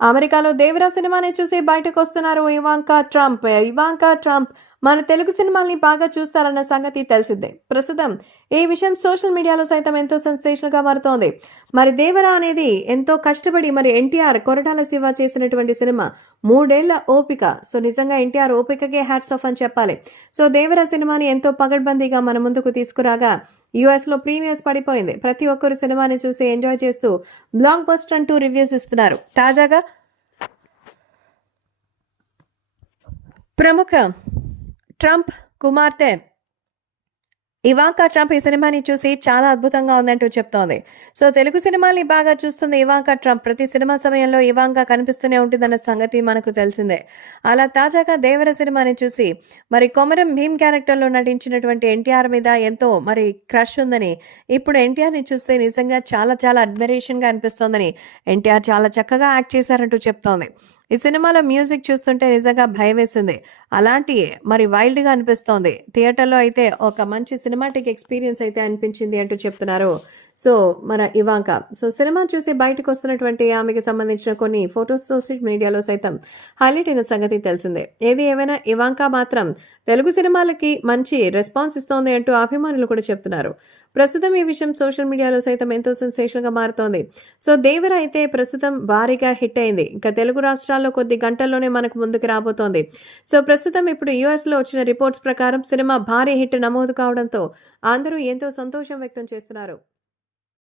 అమెరికాలో దేవరా సినిమాని చూసి బయటకు వస్తున్నారు ఇవాంకా ట్రంప్. ఇవాంకా ట్రంప్ మన తెలుగు సినిమాల్ని బాగా చూస్తారన్న సంగతి తెలిసిందే. ప్రస్తుతం ఈ విషయం సోషల్ మీడియాలో సైతం ఎంతో సెన్సేషనల్గా మారుతోంది. మరి దేవరా అనేది ఎంతో కష్టపడి మరి ఎన్టీఆర్ కొరటాల శివ చేసినటువంటి సినిమా మూడేళ్ళ ఓపిక. సో నిజంగా ఎన్టీఆర్ ఓపికకే హ్యాట్స్ ఆఫ్ అని చెప్పాలి. సో దేవరా సినిమాని ఎంతో పగడ్బందీగా మన ముందుకు తీసుకురాగా యుఎస్లో ప్రీమియర్స్ పడిపోయింది. ప్రతి ఒక్కరు సినిమాని చూసి ఎంజాయ్ చేస్తూ బ్లాక్ బస్టర్ అంటూ రివ్యూస్ ఇస్తున్నారు. తాజాగా ప్రముఖ ట్రంప్ కుమార్తె ఇవాంకా ట్రంప్ ఈ సినిమాని చూసి చాలా అద్భుతంగా ఉందంటూ చెప్తోంది. సో తెలుగు సినిమాని బాగా చూస్తుంది ఇవాంకా ట్రంప్. ప్రతి సినిమా సమయంలో ఇవాంకా కనిపిస్తూనే ఉంటుందన్న సంగతి మనకు తెలిసిందే. అలా తాజాగా దేవర సినిమాని చూసి మరి కొమరం భీమ్ క్యారెక్టర్లో నటించినటువంటి ఎన్టీఆర్ మీద ఎంతో మరి క్రష్ ఉందని ఇప్పుడు ఎన్టీఆర్ని చూస్తే నిజంగా చాలా చాలా అడ్మిరేషన్గా అనిపిస్తోందని ఎన్టీఆర్ చాలా చక్కగా యాక్ట్ చేశారంటూ చెప్తోంది. ఈ సినిమాలో మ్యూజిక్ చూస్తుంటే నిజంగా భయం వేసింది. అలాంటి మరి వైల్డ్గా అనిపిస్తోంది. థియేటర్లో అయితే ఒక మంచి సినిమాటిక్ ఎక్స్పీరియన్స్ అయితే అనిపించింది అంటూ చెప్తున్నారు. సో మన ఇవాంక. సో సినిమా చూసి బయటకు వస్తున్నటువంటి ఆమెకి సంబంధించిన కొన్ని ఫొటోస్ సోషల్ మీడియాలో సైతం హైలైట్ అయిన సంగతి తెలిసిందే. ఏది ఏమైనా ఇవాంక మాత్రం తెలుగు సినిమాలకి మంచి రెస్పాన్స్ ఇస్తోంది అంటూ అభిమానులు కూడా చెప్తున్నారు. ప్రస్తుతం ఈ విషయం సోషల్ మీడియాలో సైతం ఎంతో సెన్సేషన్గా మారుతోంది. సో దేవర అయితే ప్రస్తుతం భారీగా హిట్ అయింది. ఇంకా తెలుగు రాష్ట్రాల్లో కొద్ది గంటల్లోనే మనకు ముందుకు రాబోతోంది. సో ప్రస్తుతం ఇప్పుడు యుఎస్లో వచ్చిన రిపోర్ట్స్ ప్రకారం సినిమా భారీ హిట్ నమోదు కావడంతో అందరూ ఎంతో సంతోషం వ్యక్తం చేస్తున్నారు.